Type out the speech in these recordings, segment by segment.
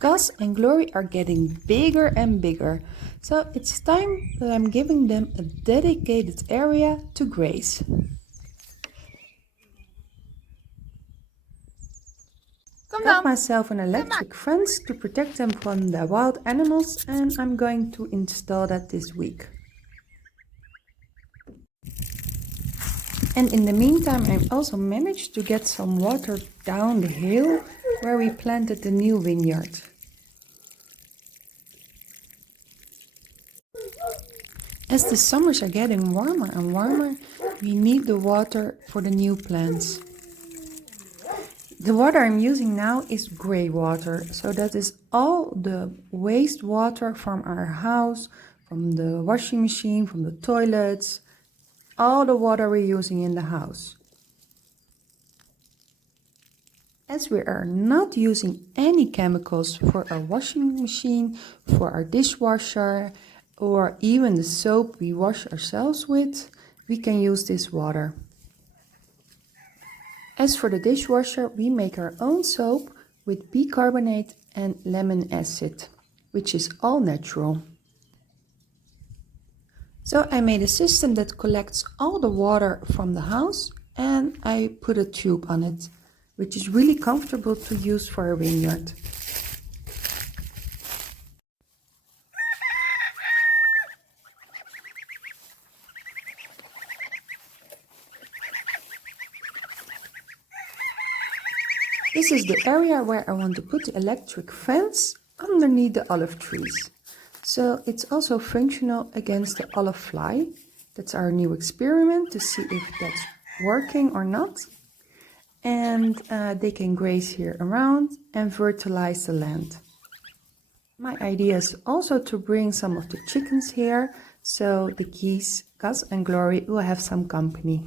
Gus and Glory are getting bigger and bigger, so it's time that I'm giving them a dedicated area to graze. Got myself an electric fence to protect them from the wild animals, and I'm going to install that this week. And in the meantime, I also managed to get some water down the hill where we planted the new vineyard. As the summers are getting warmer and warmer, we need the water for the new plants. The water I'm using now is grey water, so that is all the wastewater from our house, from the washing machine, from the toilets, all the water we're using in the house. As we are not using any chemicals for our washing machine, for our dishwasher, or even the soap we wash ourselves with, we can use this water. As for the dishwasher, we make our own soap with bicarbonate and lemon acid, which is all natural. So I made a system that collects all the water from the house, and I put a tube on it, which is really comfortable to use for a vineyard. This is the area where I want to put the electric fence underneath the olive trees. So it's also functional against the olive fly. That's our new experiment to see if that's working or not. And they can graze here around and fertilize the land. My idea is also to bring some of the chickens here, so the geese, Gus and Glory, will have some company.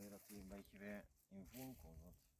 weer dat hij een beetje weer in vorm komt. Want allemaal.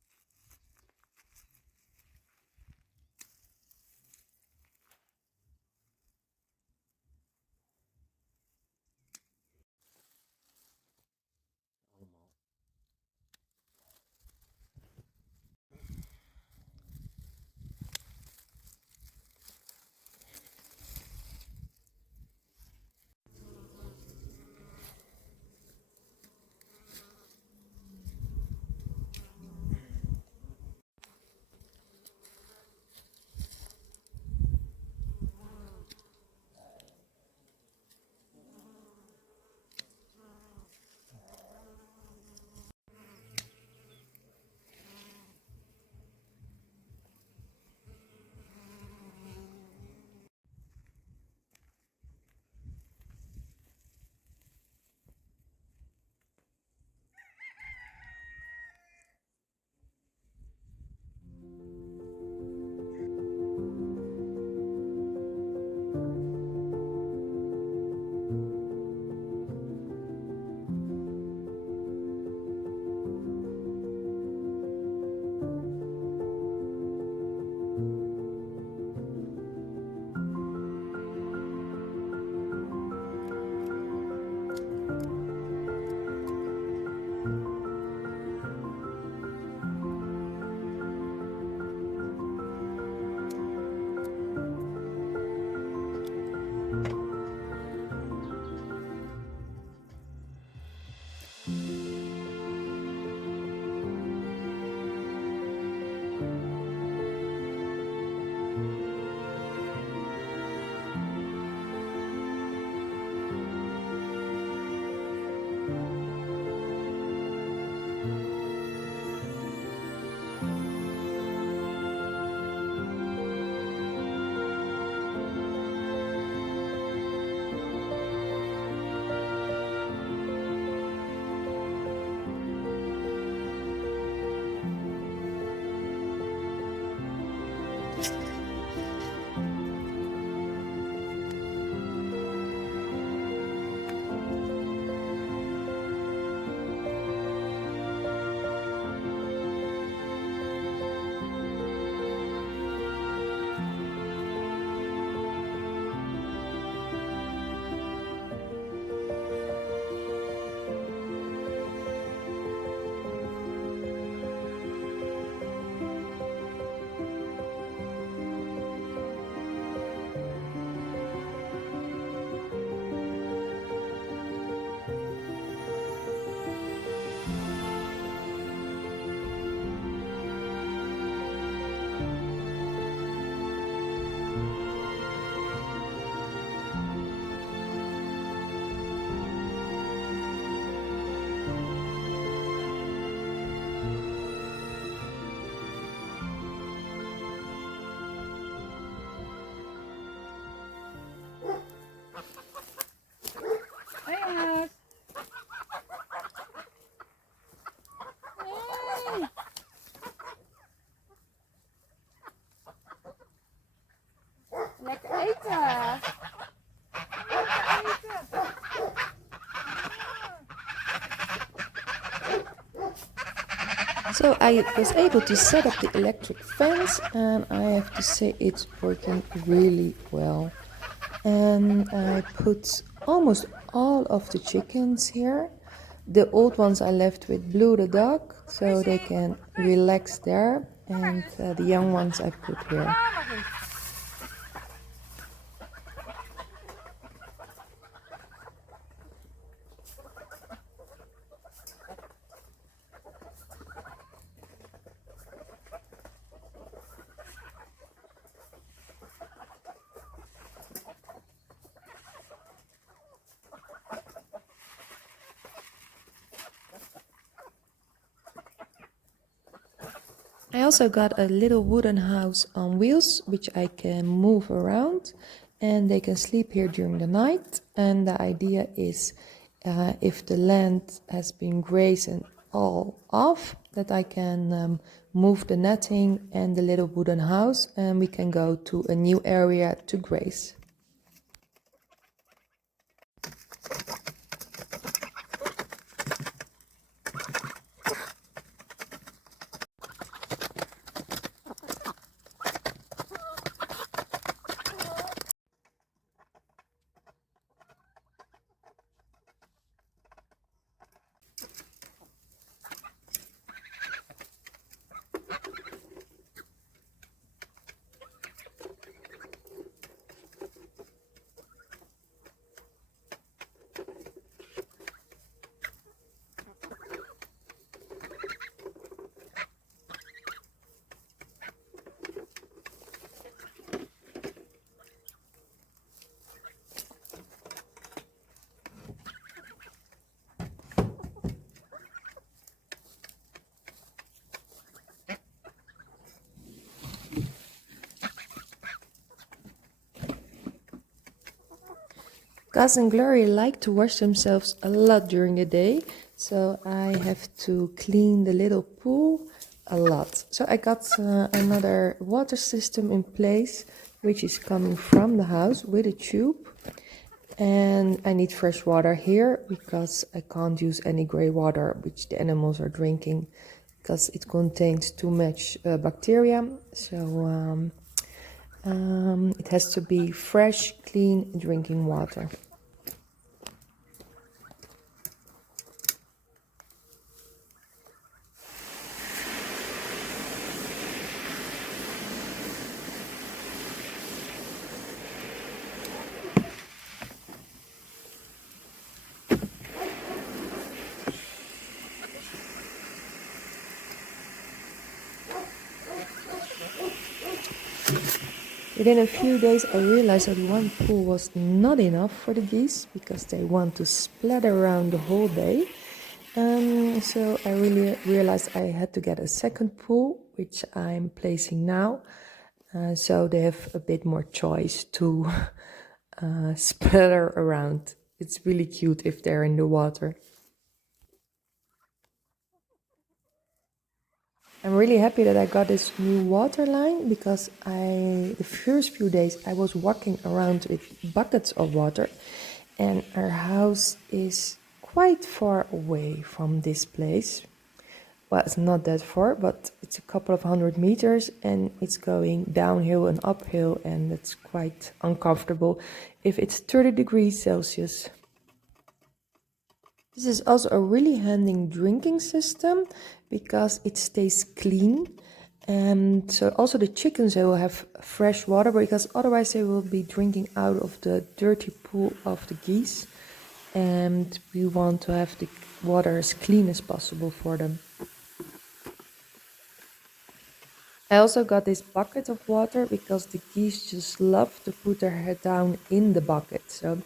Lekker eten! So I was able to set up the electric fence, and I have to say it's working really well. And I put almost all of the chickens here. The old ones I left with Blue the dog, so they can relax there, and the young ones I put here. I also got a little wooden house on wheels, which I can move around, and they can sleep here during the night. And the idea is, if the land has been grazed all off, that I can move the netting and the little wooden house, and we can go to a new area to graze. Gus and Glory like to wash themselves a lot during the day, so I have to clean the little pool a lot. So I got another water system in place, which is coming from the house with a tube. And I need fresh water here because I can't use any grey water which the animals are drinking because it contains too much bacteria. So it has to be fresh, clean drinking water. Within a few days, I realized that one pool was not enough for the geese because they want to splatter around the whole day. So I really realized I had to get a second pool, which I'm placing now. So they have a bit more choice to splatter around. It's really cute if they're in the water. I'm really happy that I got this new water line because the first few days I was walking around with buckets of water and our house is quite far away from this place. Well, it's not that far, but it's a couple of 100 meters and it's going downhill and uphill and it's quite uncomfortable if it's 30 degrees Celsius. This is also a really handy drinking system because it stays clean. And so also the chickens, they will have fresh water because otherwise they will be drinking out of the dirty pool of the geese. And we want to have the water as clean as possible for them. I also got this bucket of water because the geese just love to put their head down in the bucket. So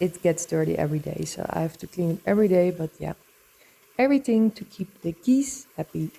it gets dirty every day, so I have to clean it every day, but yeah, everything to keep the geese happy.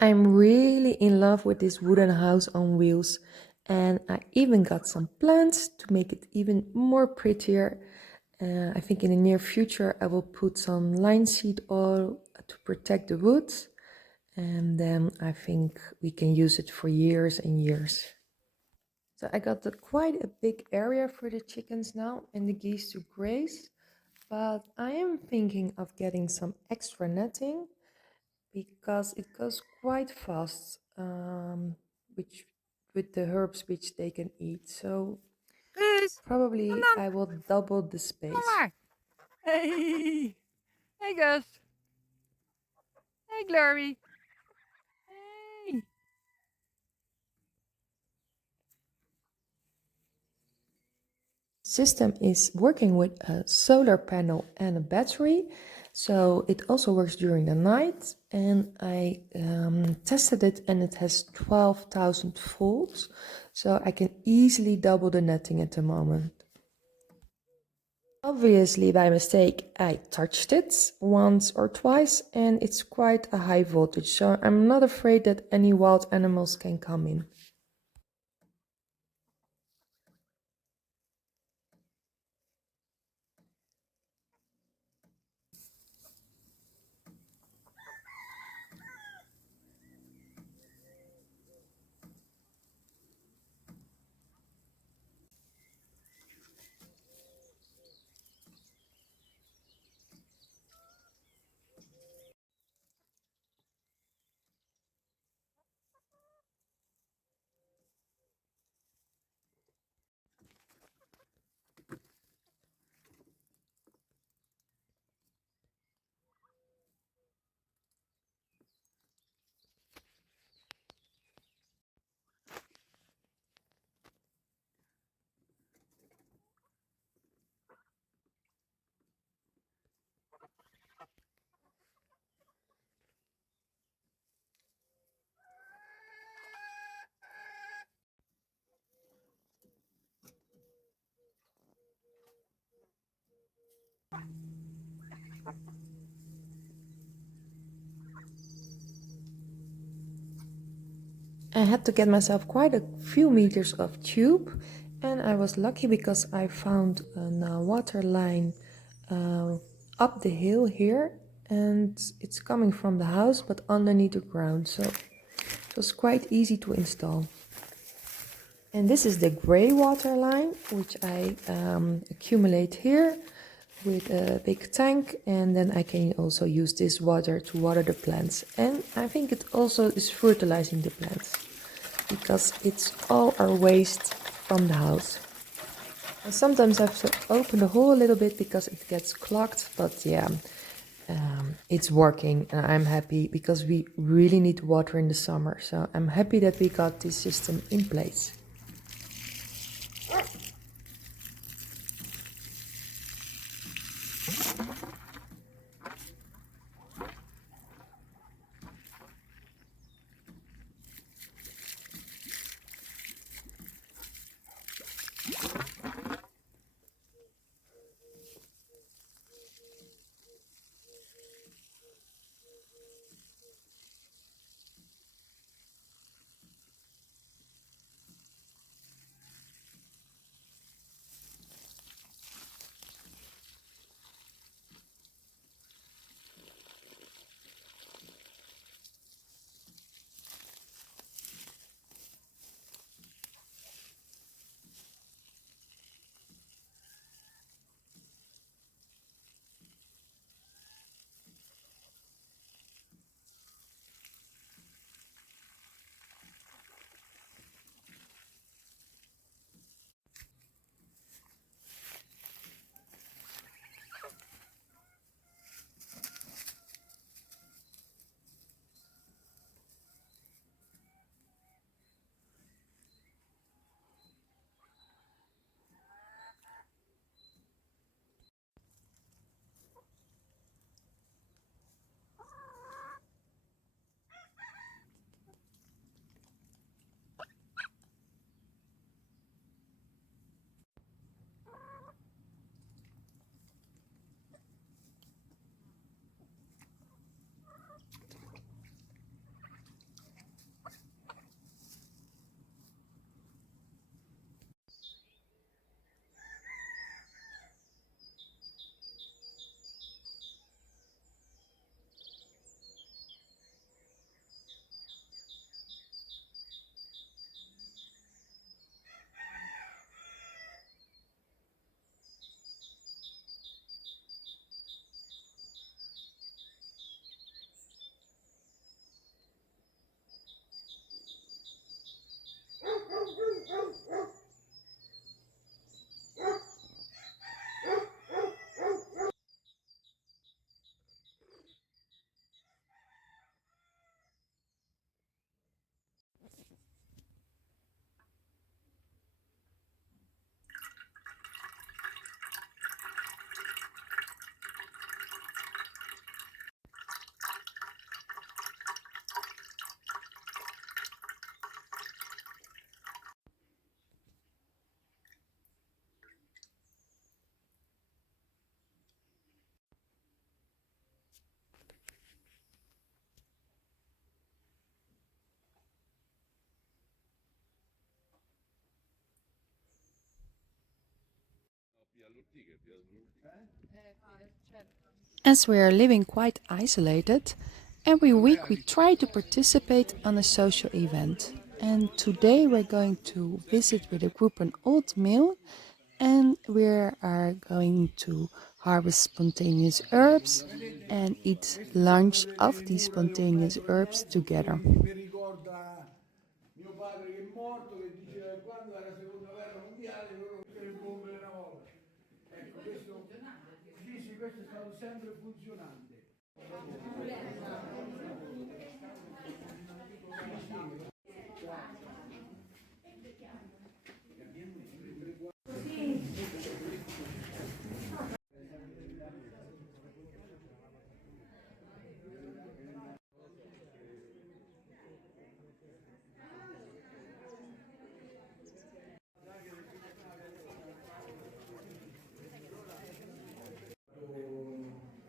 I'm really in love with this wooden house on wheels, and I even got some plants to make it even more prettier. I think in the near future I will put some linseed oil to protect the wood, and then I think we can use it for years and years. So I got quite a big area for the chickens now and the geese to graze, but I am thinking of getting some extra netting because it goes quite fast, which with the herbs which they can eat. So Gus, probably kom dan. I will double the space. Kom maar. Hey. Hey Gus. Hey Glory. Hey. System is working with a solar panel and a battery, so it also works during the night. And I tested it and it has 12,000 volts, so I can easily double the netting at the moment. Obviously, by mistake, I touched it once or twice and it's quite a high voltage, so I'm not afraid that any wild animals can come in. I had to get myself quite a few meters of tube, and I was lucky because I found a water line up the hill here, and it's coming from the house but underneath the ground, so it was quite easy to install. And this is the gray water line, which I accumulate here with a big tank, and then I can also use this water to water the plants. And I think it also is fertilizing the plants because it's all our waste from the house. And sometimes I have to open the hole a little bit because it gets clogged, but yeah, it's working and I'm happy because we really need water in the summer. So I'm happy that we got this system in place. As we are living quite isolated, every week we try to participate on a social event. And today we're going to visit with a group an old mill, and we are going to harvest spontaneous herbs and eat lunch of these spontaneous herbs together. Mi ricorda mio padre che è morto, che diceva che quando era la seconda guerra mondiale loro mettono le bombe una volta. Ecco, questo, sì, sì, questo è stato sempre funzionante.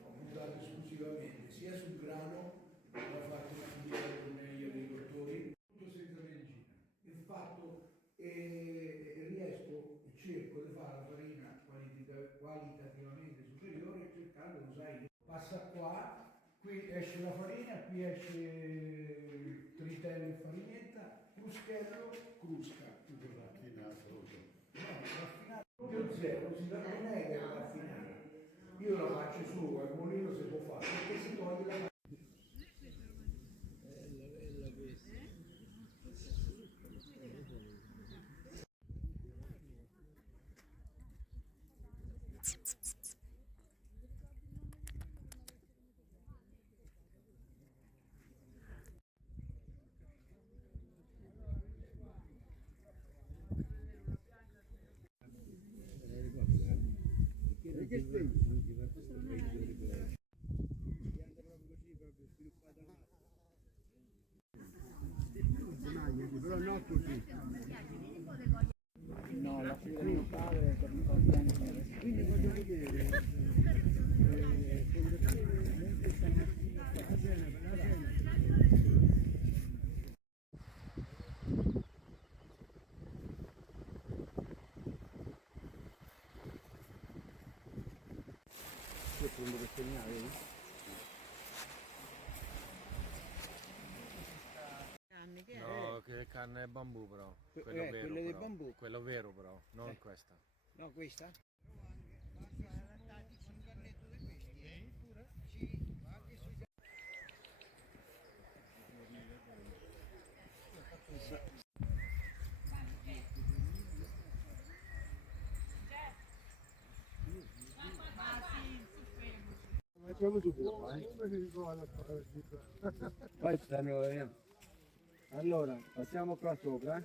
Ho usato esclusivamente sia sul grano che ho fatto una filiera la farina, qui esce tritello e farinetta, cruschello, crusca. Tutto raffinato. No, raffinato proprio zero, si dà non è che è raffinato. Io la faccio su, al mulino si può fare, perché si toglie la però non così. No, la figlia di mio padre per un po' di anni. Quindi voglio vedere io prendo per segnare. No, che canna è bambù però. Quello vero quello però. del bambù. Quello vero però, non questa. No, questa? Facciamo tutto, poi stanno, allora, passiamo qua sopra.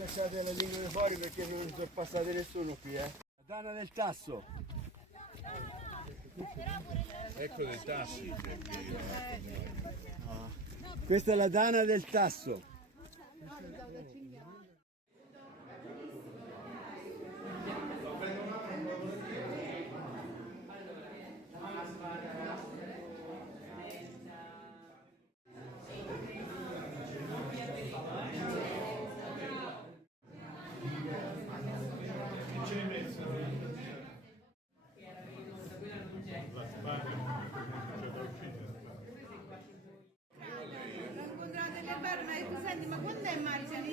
Lasciate le lingue fuori perché non sono passate nessuno qui, La dana del tasso. Ecco dei tassi. Questa è la dana del tasso. L'ho incontrata nel bar, mi ha detto, senti, ma quando è Mari?